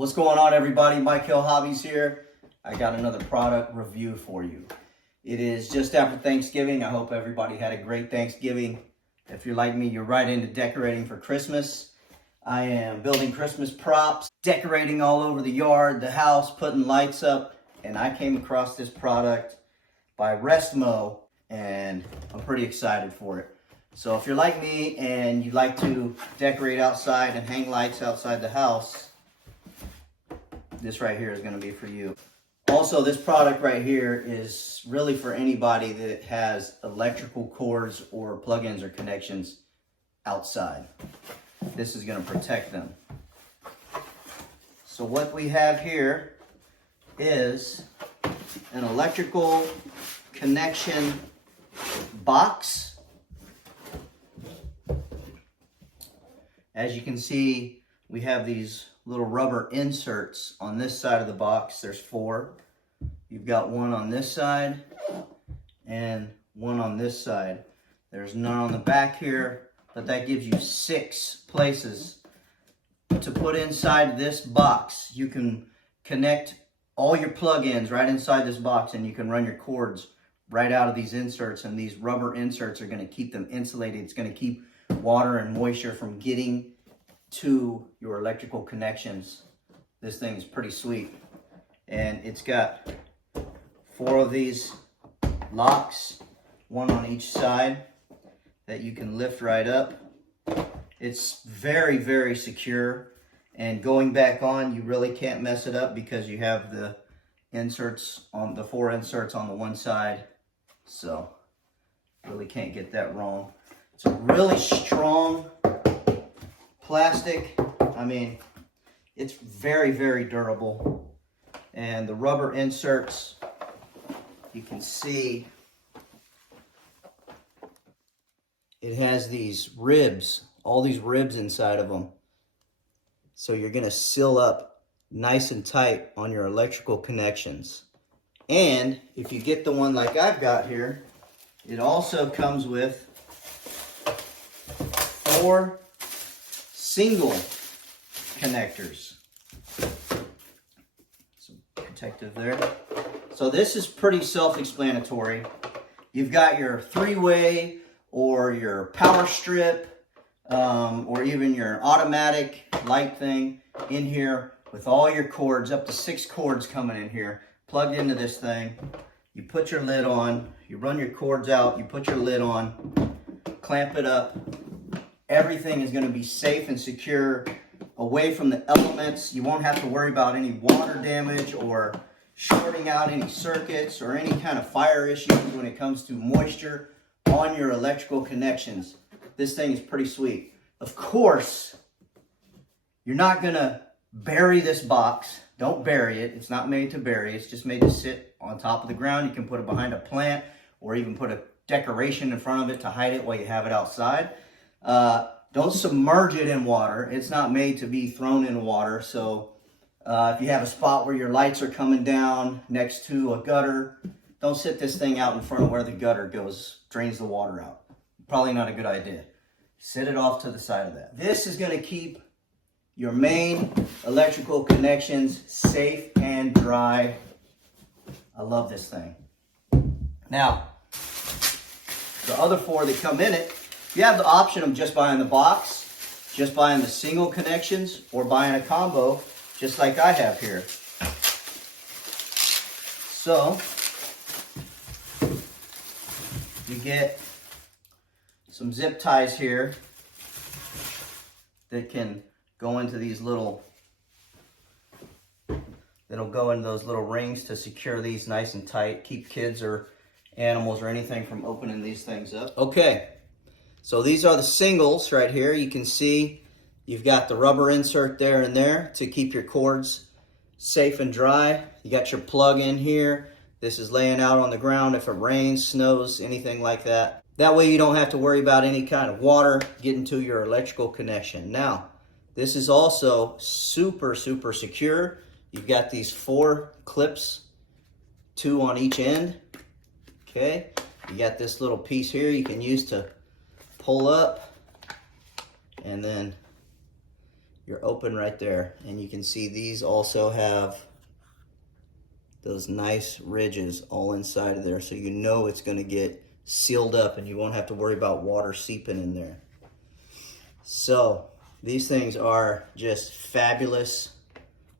What's going on, everybody? Mike Hill Hobbies here. I got another product review for you. It is just after Thanksgiving. I hope everybody had a great Thanksgiving. If you're like me, you're right into decorating for Christmas. I am building Christmas props, decorating all over the yard, the house, putting lights up, and I came across this product by RESTMO, and I'm pretty excited for it. So if you're like me and you like to decorate outside and hang lights outside the house, this right here is going to be for you. Also, this product right here is really for anybody that has electrical cords or plugins or connections outside. This is going to protect them. So what we have here is an electrical connection box. As you can see, we have these little rubber inserts on this side of the box. There's 4. You've got one on this side and one on this side. There's none on the back here, but that gives you 6 places to put inside this box. You can connect all your plugins right inside this box, and you can run your cords right out of these inserts, and these rubber inserts are going to keep them insulated. It's going to keep water and moisture from getting to your electrical connections. This thing is pretty sweet, and it's got 4 of these locks, one on each side, that you can lift right up. It's very, very secure, and going back on, you really can't mess it up because you have the inserts on the 4 inserts on the one side, so really can't get that wrong. It's a really strong plastic. I mean, it's very, very durable. And the rubber inserts, you can see it has these ribs, all these ribs inside of them. So you're going to seal up nice and tight on your electrical connections. And if you get the one like I've got here, it also comes with 4 single connectors. Some protective there. So this is pretty self-explanatory. You've got your 3-way or your power strip, or even your automatic light thing in here with all your cords, up to 6 cords coming in here, plugged into this thing. You put your lid on, you run your cords out, you put your lid on, clamp it up. Everything is going to be safe and secure, away from the elements. You won't have to worry about any water damage or shorting out any circuits or any kind of fire issues when it comes to moisture on your electrical connections. This thing is pretty sweet. Of course, you're not going to bury this box. Don't bury it. It's not made to bury. It's just made to sit on top of the ground. You can put it behind a plant or even put a decoration in front of it to hide it while you have it outside. Don't submerge it in water. It's not made to be thrown in water. So if you have a spot where your lights are coming down next to a gutter, don't sit this thing out in front of where the gutter goes, drains the water out. Probably not a good idea. Sit it off to the side of that. This is going to keep your main electrical connections safe and dry. I love this thing. Now, the other 4 that come in it, you have the option of just buying the box, just buying the single connections, or buying a combo, just like I have here. So, you get some zip ties here that can go into these little, that'll go into those little rings to secure these nice and tight, keep kids or animals or anything from opening these things up. Okay. So these are the singles right here. You can see you've got the rubber insert there and there to keep your cords safe and dry. You got your plug in here. This is laying out on the ground if it rains, snows, anything like that. That way you don't have to worry about any kind of water getting to your electrical connection. Now, this is also super, super secure. You've got these 4 clips, 2 on each end. Okay, you got this little piece here you can use to pull up, and then you're open right there. And you can see these also have those nice ridges all inside of there, so you know it's going to get sealed up and you won't have to worry about water seeping in there. So these things are just fabulous.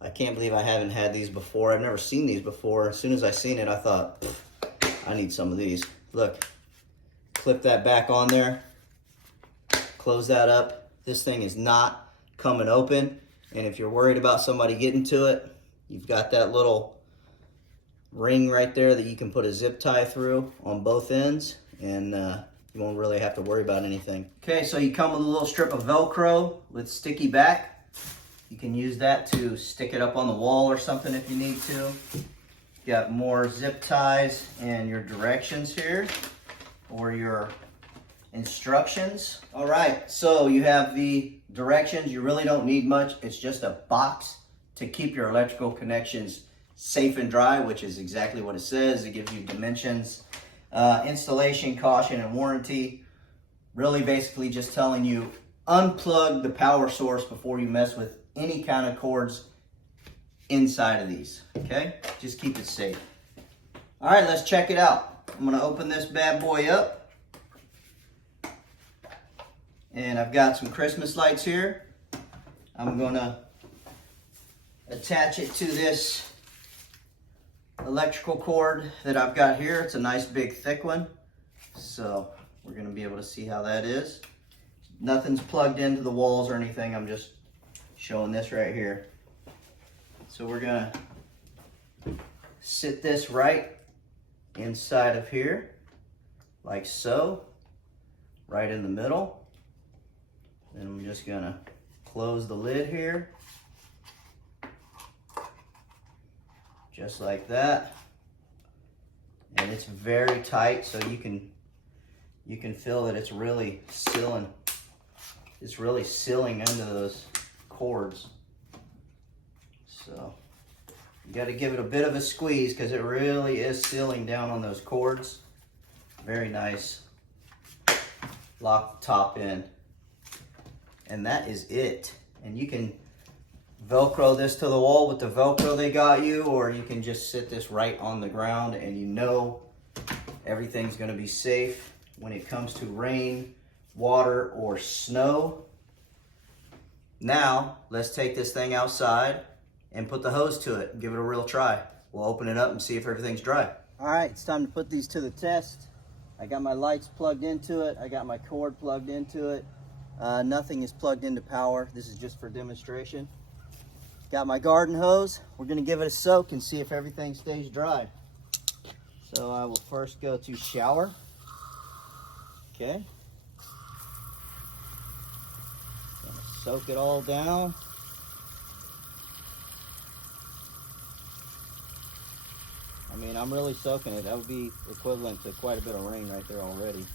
I can't believe I haven't had these before. I've never seen these before. As soon as I seen it, I thought, I need some of these. Look, clip that back on there, close that up. This thing is not coming open, and if you're worried about somebody getting to it, you've got that little ring right there that you can put a zip tie through on both ends, and you won't really have to worry about anything. Okay, so you come with a little strip of Velcro with sticky back. You can use that to stick it up on the wall or something if you need to. Got more zip ties and your directions here, or your instructions. All right, so you have the directions. You really don't need much. It's just a box to keep your electrical connections safe and dry, which is exactly what it says. It gives you dimensions, installation, caution, and warranty. Really basically just telling you unplug the power source before you mess with any kind of cords inside of these, okay? Just keep it safe. All right, let's check it out. I'm gonna open this bad boy up. And I've got some Christmas lights here. I'm gonna attach it to this electrical cord that I've got here. It's a nice big thick one. So we're gonna be able to see how that is. Nothing's plugged into the walls or anything. I'm just showing this right here. So we're gonna sit this right inside of here, like so, right in the middle. Then I'm just gonna close the lid here, just like that. And it's very tight, so you can feel that it's really sealing. It's really sealing into those cords. So you got to give it a bit of a squeeze because it really is sealing down on those cords. Very nice. Lock the top in. And that is it. And you can Velcro this to the wall with the Velcro they got you, or you can just sit this right on the ground and you know everything's going to be safe when it comes to rain, water, or snow. Now, let's take this thing outside and put the hose to it and give it a real try. We'll open it up and see if everything's dry. All right, it's time to put these to the test. I got my lights plugged into it. I got my cord plugged into it. Nothing is plugged into power. This is just for demonstration. Got my garden hose. We're gonna give it a soak and see if everything stays dry. So I will first go to shower. Okay. Soak it all down. I mean, I'm really soaking it. That would be equivalent to quite a bit of rain right there already.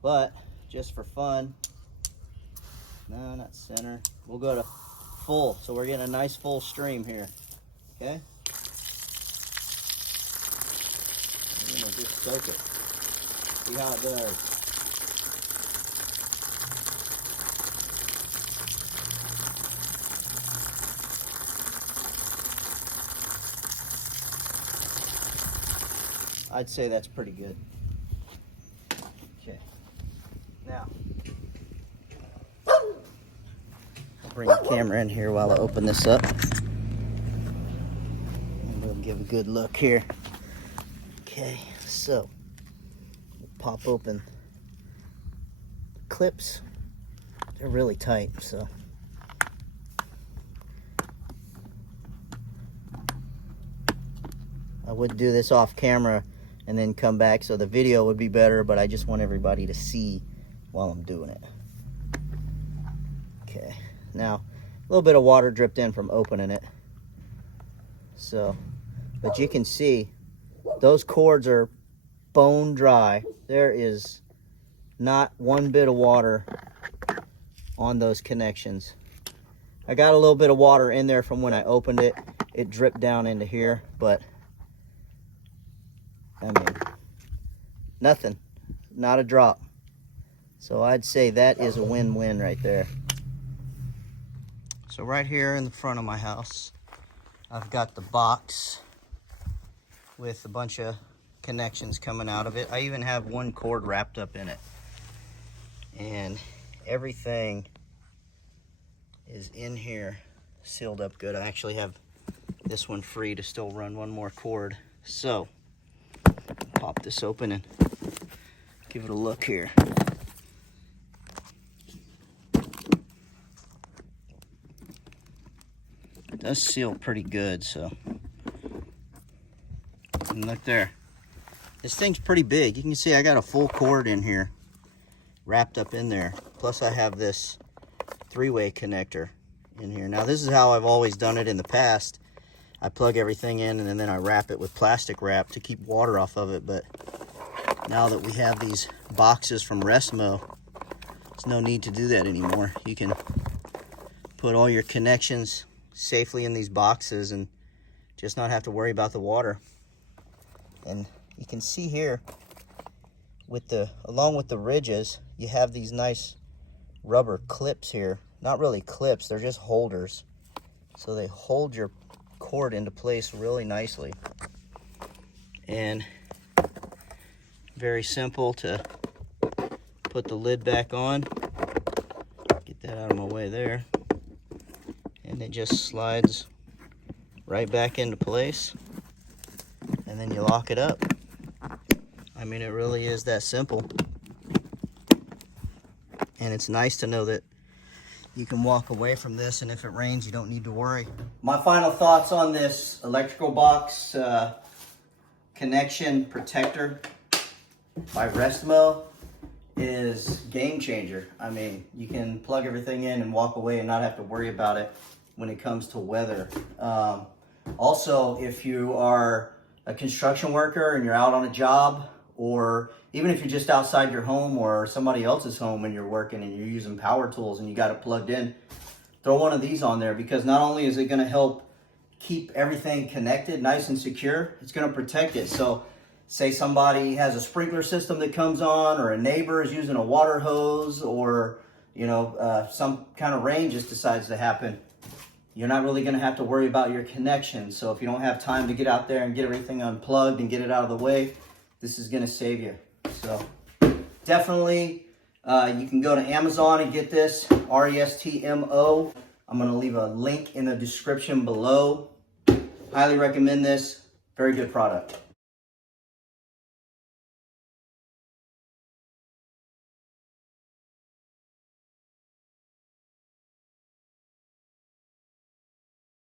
But just for fun, no, not center. We'll go to full. So we're getting a nice full stream here. Okay? I'm gonna just soak it. See how it does. I'd say that's pretty good. Okay. Now, I'll bring the camera in here while I open this up. And we'll give a good look here. Okay, so we'll pop open the clips. They're really tight, so. I would do this off camera and then come back so the video would be better, but I just want everybody to see while I'm doing it. Okay, now a little bit of water dripped in from opening it. So, but you can see those cords are bone dry. There is not one bit of water on those connections. I got a little bit of water in there from when I opened it. It dripped down into here, but I mean, nothing, not a drop. So I'd say that is a win-win right there. So right here in the front of my house, I've got the box with a bunch of connections coming out of it. I even have one cord wrapped up in it. And everything is in here sealed up good. I actually have this one free to still run one more cord. So, pop this open and give it a look here. It does seal pretty good, so. And look there. This thing's pretty big. You can see I got a full cord in here, wrapped up in there. Plus I have this three-way connector in here. Now this is how I've always done it in the past. I plug everything in and then I wrap it with plastic wrap to keep water off of it. But now that we have these boxes from RESTMO, there's no need to do that anymore. You can put all your connections safely in these boxes and just not have to worry about the water. And you can see here with along with the ridges, you have these nice rubber clips here. Not really clips, they're just holders. So they hold your cord into place really nicely. And very simple to put the lid back on. Get that out of my way there. And it just slides right back into place. And then you lock it up. I mean, it really is that simple. And it's nice to know that you can walk away from this, and if it rains, you don't need to worry. My final thoughts on this electrical box connection protector by RESTMO is game changer. I mean, you can plug everything in and walk away and not have to worry about it when it comes to weather. Also, if you are a construction worker and you're out on a job, or even if you're just outside your home or somebody else's home and you're working and you're using power tools and you got it plugged in, throw one of these on there, because not only is it going to help keep everything connected nice and secure, it's going to protect it. So say somebody has a sprinkler system that comes on, or a neighbor is using a water hose, or some kind of rain just decides to happen, you're not really going to have to worry about your connection. So if you don't have time to get out there and get everything unplugged and get it out of the way, this is going to save you. So definitely you can go to Amazon and get this, RESTMO. I'm going to leave a link in the description below. Highly recommend this. Very good product.